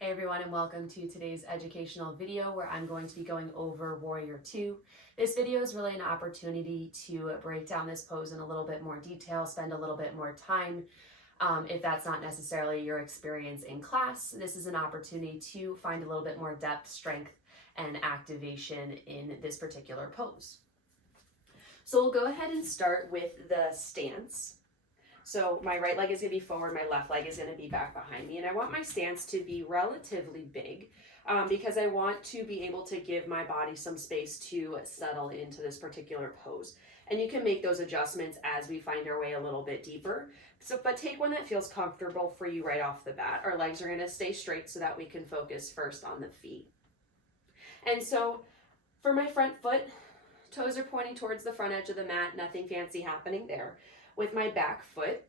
Hey everyone, and welcome to today's educational video where I'm going to be going over Warrior Two. This video is really an opportunity to break down this pose in a little bit more detail, spend a little bit more time. If that's not necessarily your experience in class, this is an opportunity to find a little bit more depth, strength, and activation in this particular pose. So we'll go ahead and start with the stance. So my right leg is going to be forward, my left leg is going to be back behind me. And I want my stance to be relatively big because I want to be able to give my body some space to settle into this particular pose. And you can make those adjustments as we find our way a little bit deeper. But take one that feels comfortable for you right off the bat. Our legs are going to stay straight so that we can focus first on the feet. And so for my front foot, toes are pointing towards the front edge of the mat, nothing fancy happening there. With my back foot,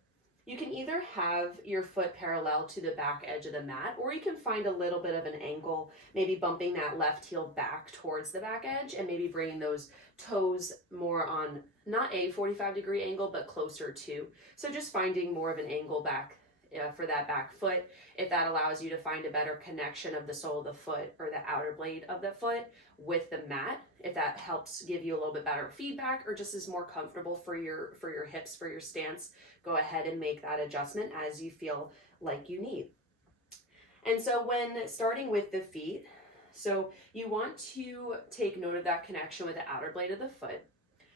you can either have your foot parallel to the back edge of the mat, or you can find a little bit of an angle, maybe bumping that left heel back towards the back edge and maybe bringing those toes more on, not a 45-degree angle, but closer to. So just finding more of an angle back for that back foot. If that allows you to find a better connection of the sole of the foot or the outer blade of the foot with the mat, if that helps give you a little bit better feedback or just is more comfortable for your hips, for your stance, go ahead and make that adjustment as you feel like you need. And so when starting with the feet, so you want to take note of that connection with the outer blade of the foot.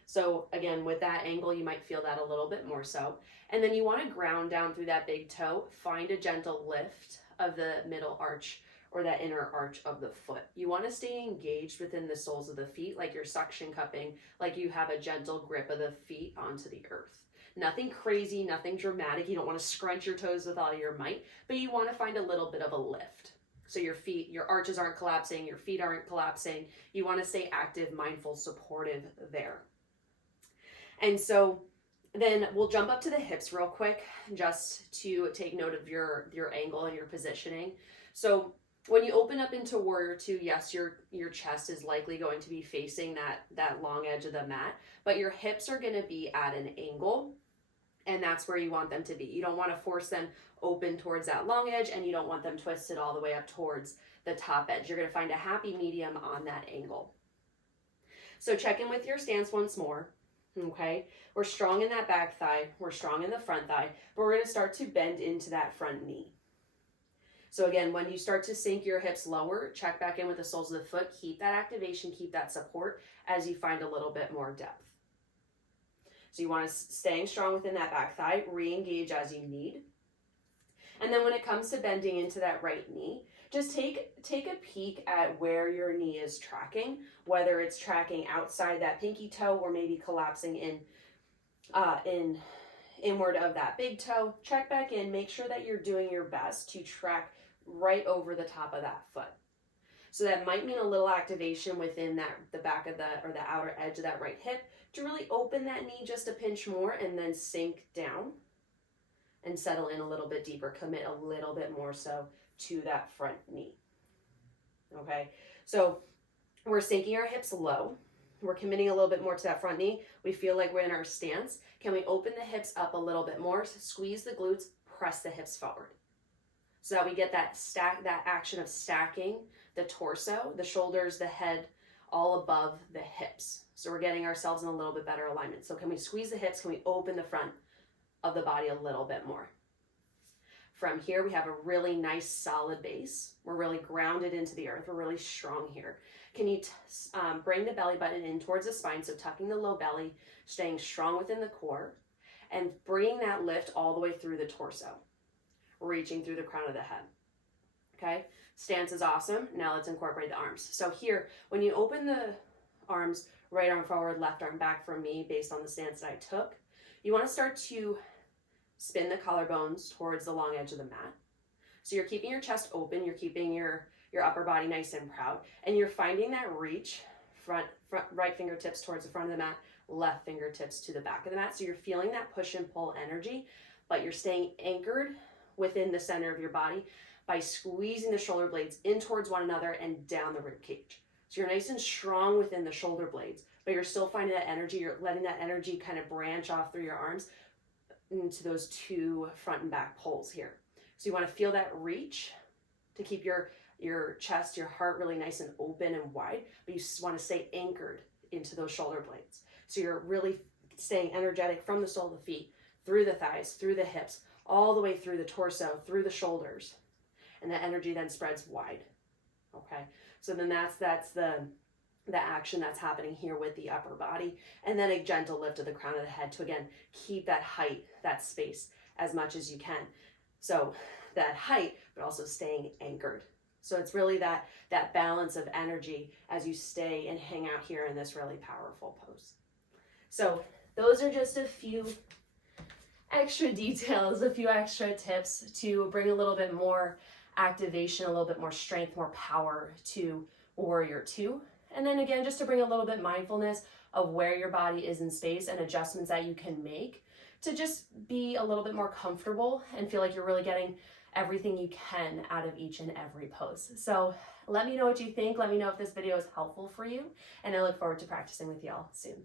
So again, with that angle, you might feel that a little bit more so. And then you want to ground down through that big toe, find a gentle lift of the middle arch or that inner arch of the foot. You want to stay engaged within the soles of the feet, like you're suction cupping, like you have a gentle grip of the feet onto the earth. Nothing crazy, nothing dramatic. You don't want to scrunch your toes with all your might, but you want to find a little bit of a lift. So your feet, your arches aren't collapsing, your feet aren't collapsing. You want to stay active, mindful, supportive there. And so then we'll jump up to the hips real quick just to take note of your angle and your positioning. So when you open up into Warrior Two, yes, your chest is likely going to be facing that long edge of the mat, but your hips are going to be at an angle, and that's where you want them to be. You don't want to force them open towards that long edge, and you don't want them twisted all the way up towards the top edge. You're going to find a happy medium on that angle. So check in with your stance once more. Okay, we're strong in that back thigh, we're strong in the front thigh, but we're going to start to bend into that front knee. So again, when you start to sink your hips lower, check back in with the soles of the foot, keep that activation, keep that support as you find a little bit more depth. So you want to staying strong within that back thigh, re-engage as you need. And then when it comes to bending into that right knee, just take a peek at where your knee is tracking, whether it's tracking outside that pinky toe or maybe collapsing inward of that big toe. Check back in, make sure that you're doing your best to track right over the top of that foot. So that might mean a little activation within the back of the outer edge of that right hip to really open that knee just a pinch more and then sink down and settle in a little bit deeper, commit a little bit more so to that front knee. Okay, so we're sinking our hips low. We're committing a little bit more to that front knee. We feel like we're in our stance. Can we open the hips up a little bit more? Squeeze the glutes, press the hips forward. So that we get that action of stacking the torso, the shoulders, the head, all above the hips. So we're getting ourselves in a little bit better alignment. So can we squeeze the hips? Can we open the front of the body a little bit more? From here, we have a really nice solid base. We're really grounded into the earth. We're really strong here. Can you bring the belly button in towards the spine, so tucking the low belly, staying strong within the core, and bringing that lift all the way through the torso, reaching through the crown of the head. Okay, stance is awesome. Now let's incorporate the arms. So here, when you open the arms, right arm forward, left arm back from me, based on the stance that I took, you want to start to spin the collarbones towards the long edge of the mat. So you're keeping your chest open, you're keeping your upper body nice and proud, and you're finding that reach, front right fingertips towards the front of the mat, left fingertips to the back of the mat. So you're feeling that push and pull energy, but you're staying anchored within the center of your body by squeezing the shoulder blades in towards one another and down the rib cage. So you're nice and strong within the shoulder blades, but you're still finding that energy. You're letting that energy kind of branch off through your arms into those two front and back pulls here. So you want to feel that reach to keep your chest, your heart really nice and open and wide, but you want to stay anchored into those shoulder blades. So you're really staying energetic from the sole of the feet, through the thighs, through the hips, all the way through the torso, through the shoulders. And the energy then spreads wide. Okay, so then that's the action that's happening here with the upper body. And then a gentle lift of the crown of the head to, again, keep that height, that space as much as you can. So that height, but also staying anchored. So it's really that balance of energy as you stay and hang out here in this really powerful pose. So those are just a few extra details, a few extra tips to bring a little bit more activation, a little bit more strength, more power to Warrior Two. And then again, just to bring a little bit mindfulness of where your body is in space and adjustments that you can make to just be a little bit more comfortable and feel like you're really getting everything you can out of each and every pose. So let me know what you think. Let me know if this video is helpful for you, and I look forward to practicing with y'all soon.